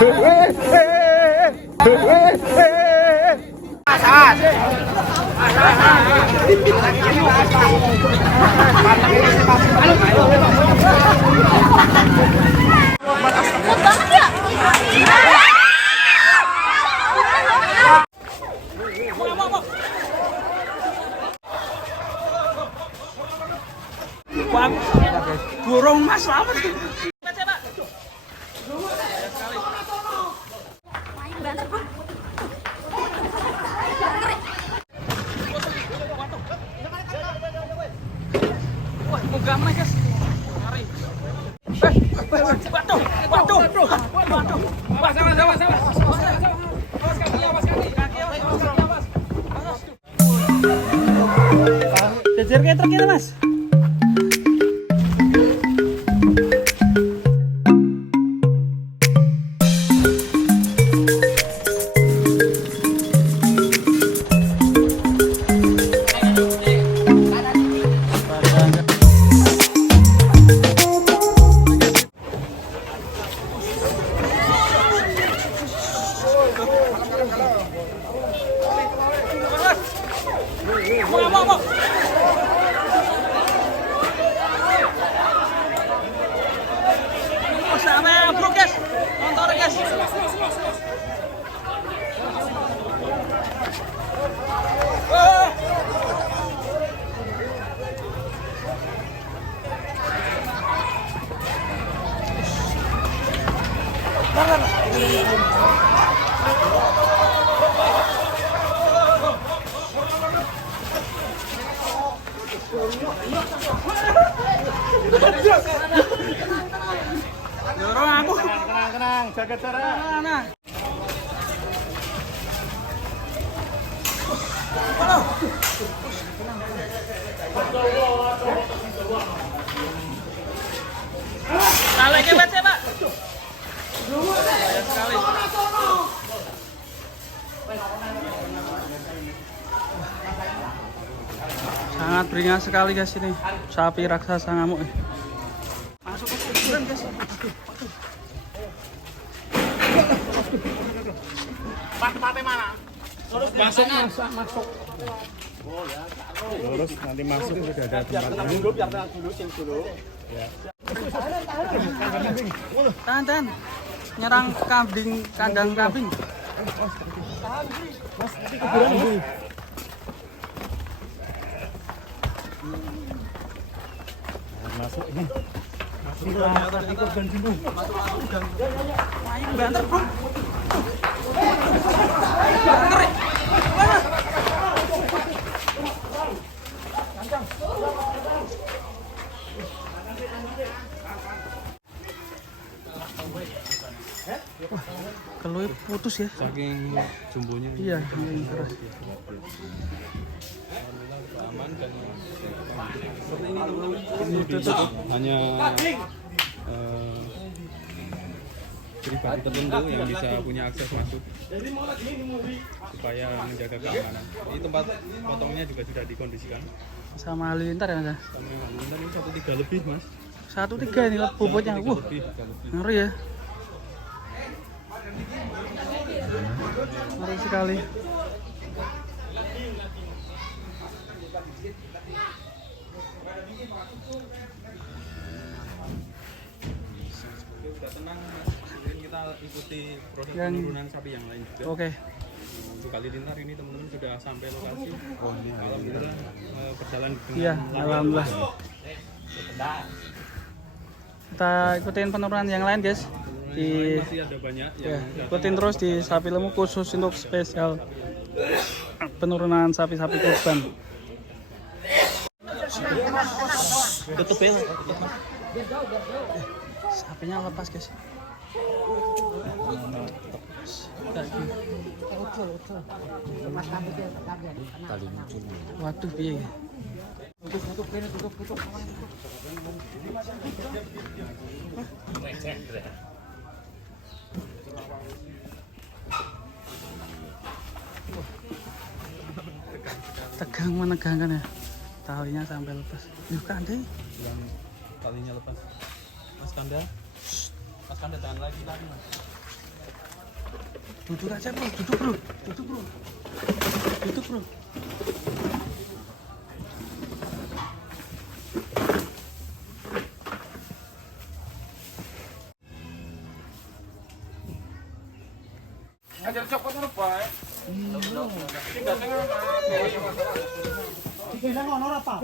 Burung mas selamat. Wah, mau gamai guys. Mari. Waduh. Jejer kayak truk ini mas. Mau. Sampai bro guys, nonton guys. Dorong aku. Tenang, jaga jarak. Nah. Halo. Lagi baca, Pak. Banyak sekali. Sangat beringat sekali guys ini. Sapi raksasa ngamuk. Masuk ke kuburan guys. Tempatnya mana? Masuk. Lurus nanti masuk sudah ada tempatnya. Biar tenang dulu. Ya. Tahan. Nyerang kandang kambing. Mas, nanti kuburan ini. Masuk ini. Ikut dan bingung. Masuk banter, Bro. Kalau putus ya. Saking jumbonya. Iya, yang keras. Aman dan seperti ini teman-teman. Tutup hanya pribadi tertentu yang bisa punya akses masuk supaya menjaga keamanan. Ini tempat potongnya juga sudah dikondisikan sama halilintar ya mas? Sama halilintar ini 1.3 lebih mas. 1.3 ini bobotnya. Wah, ngeri ya. Ngeri sekali. Sudah tenang mas. Kita ikuti proses penurunan sapi yang lain juga. Oke. Untuk Halilintar ini teman-teman sudah sampai lokasi. Alhamdulillah berjalan dengan alhamdulillah. Kita ikutin penurunan yang lain guys. Masih ada banyak yang ikutin terus di Sapi Lemu khusus untuk spesial penurunan sapi-sapi kurban. Tutup ya. Sapinya lepas guys. Waduh piye ya. Tutup. Tegang menegangkan ya. Talinya sampai lepas. Yuk Kande. Talinya lepas. Mas Kanda tahan lagi tadi mas. Duduk aja bro, duduk bro, duduk bro, duduk bro. Ajar copot ngono bae. Dikira ngono ora, Pak?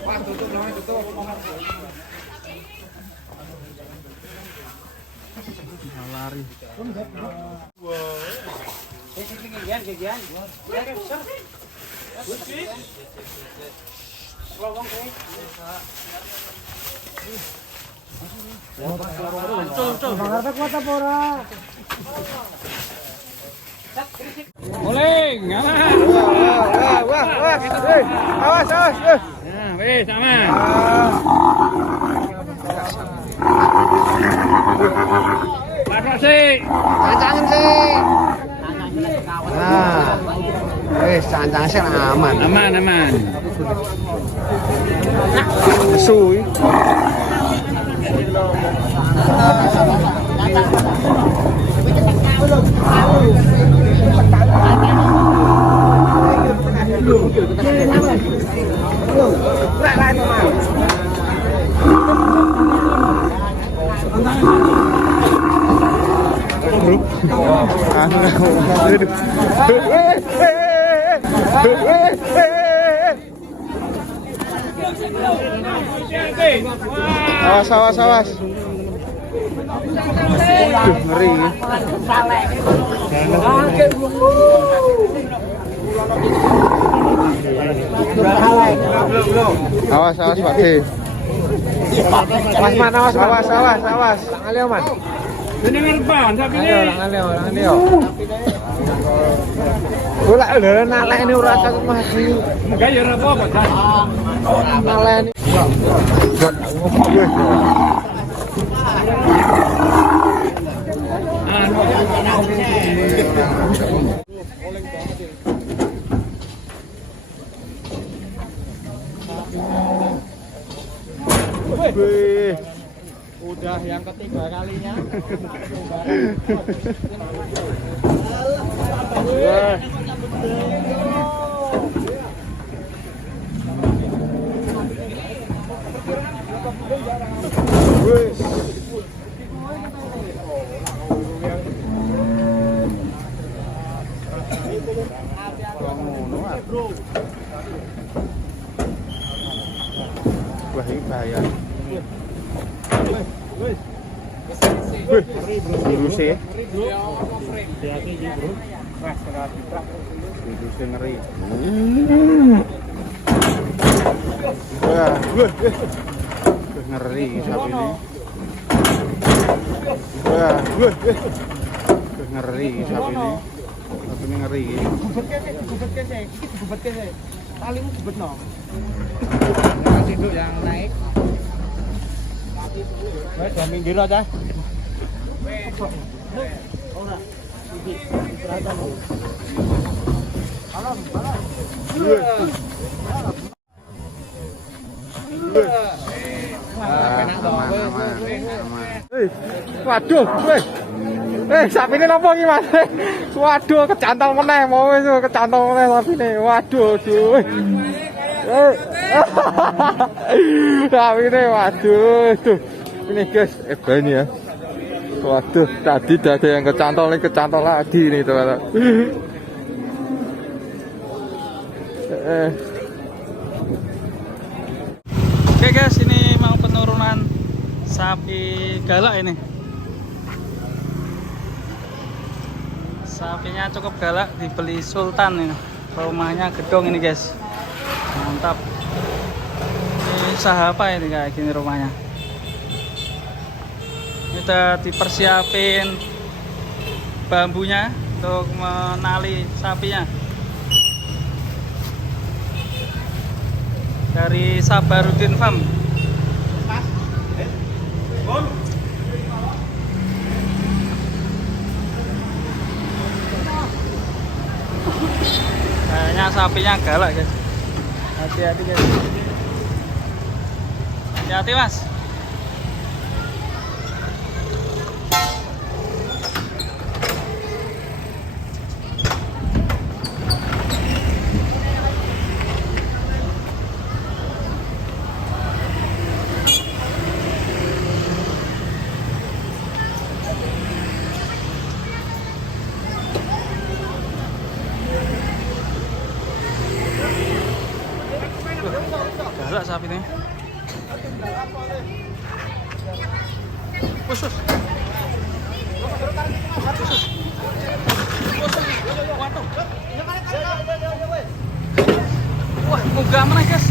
Awas, tutup namanya tutup. Lari. Mangarep kuat apa ora? Muling, aman. Wah. Awas. Nah, wes aman. Pasok sih. Cancangan sih. Nah. Cancangan sih aman. Aman. Suy. Awas. Ngeri. Awas Pak D. Awas. Tangan man. Ini ngerban, tapi ini. Tangan Leo. Ora lho nalek ini ora takut mati. Enggak ya ora apa-apa, Jan. Nalek ini. Udah yang ketiga kalinya. Wah, ini bahaya. Virusnya ngeri. Wah, ngeri sapi ini. Wah, ngeri sapi ini. Sapi ini ngeri. Gubet ke. Talimu gubet no. Induk yang naik. Wes minggir aja. Waduh, sapi ini apa iki, Mas? Waduh, kecantol meneh, mau wis kecantol meneh sapine. Waduh. Sapi ini waduh, tuh. Ini guys, ini ya. Waduh, tadi ada yang kecantol lagi nih, teman-teman. Oke guys, ini mau penurunan sapi galak ini. Sapinya cukup galak, dibeli Sultan ini. Rumahnya gedung ini guys. Mantap. Ini usaha apa ini kayak gini rumahnya? Ini udah dipersiapin bambunya untuk menali sapinya. Dari Sabarudin Farm. sapinya galak guys. Hati-hati guys. Hati-hati mas. Galak sapi ini. Khusus. Wah, munggah mana guys?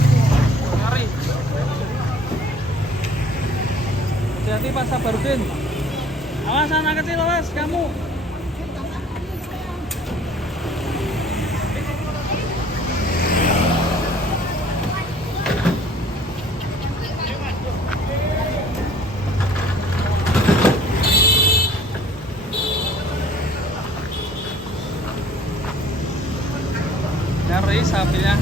Ngeri. Hati-hati Pak Sabarudin. Awas anak kecil, awas kamu. Ngeri sapinya.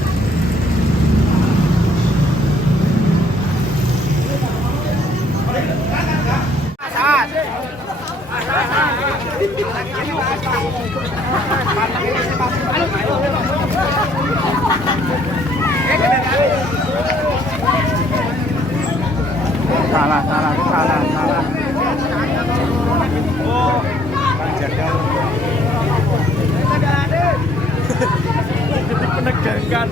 Salah. Oh, jaga. Menegangkan.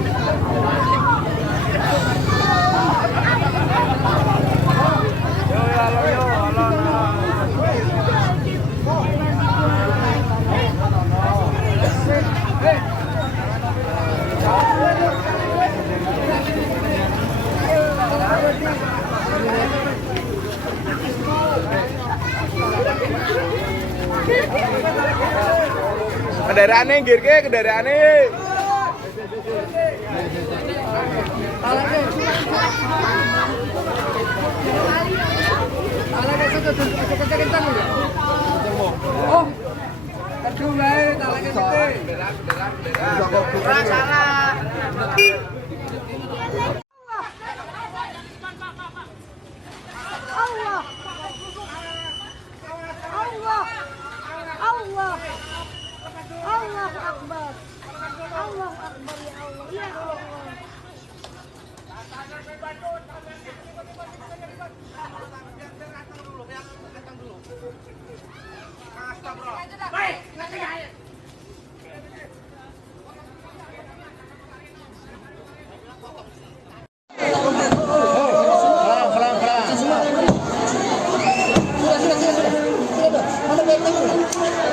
Kendaraannya ngir ke kendaraannya. Oh, kedua Allahu Akbar. Allahu Akbar ya Allah. Ya Allah. Pelan.